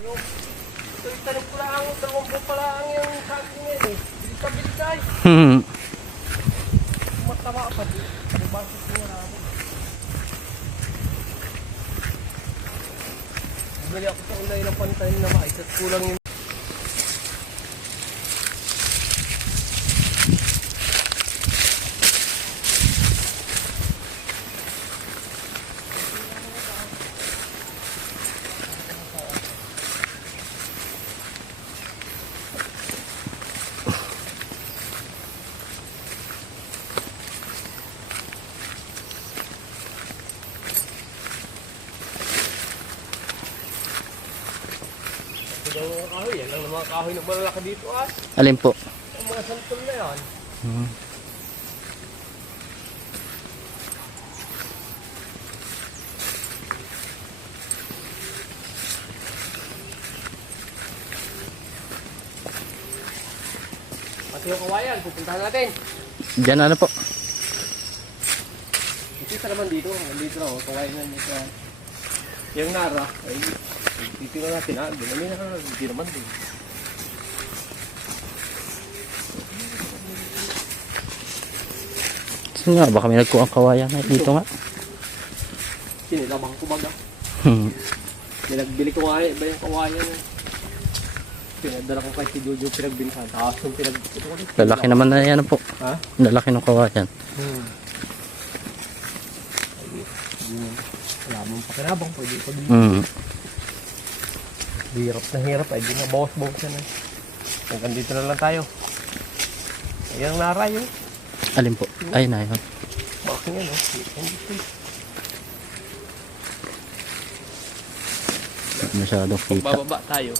Ito itanong ko lang, 20 pa lang yung sabi ngayon eh. Bilikay. Matama pa din. Ano ba ito nga namin? Bumili ako sa ulay ng pantay na mais at kulang yung mga kahoy. Yan lang mga kahoy na malalaki dito ah. Alin po? Ang mga santol na yan. Pati yung kawayan, pupuntahan natin. Diyan ano po? Isa naman dito. Nandito na ako. Kawayan na dito. Yung nara. Ay, titingnan natin ha. Hindi naman din. Saan nga ba kami nagkuha ang kawayan? Ay, dito nga. Sinilabang ko baga. Pinagbili ko nga ba yung kawayan eh. Pinadala ko kay si Jojo pinagbinsan. Tapos yung Lalaki naman na yan po. Ha? Lalaki ng kawayan. Wala mong pakinabang. Pwede pa din. Hirap na hirap. Ay di na bawas-bawas na eh. Hanggang dito na lang tayo. Ayan ang naray yun. Alin po? Ay na yun. Bakit yan oh. Masyadong kita. Bababa tayo.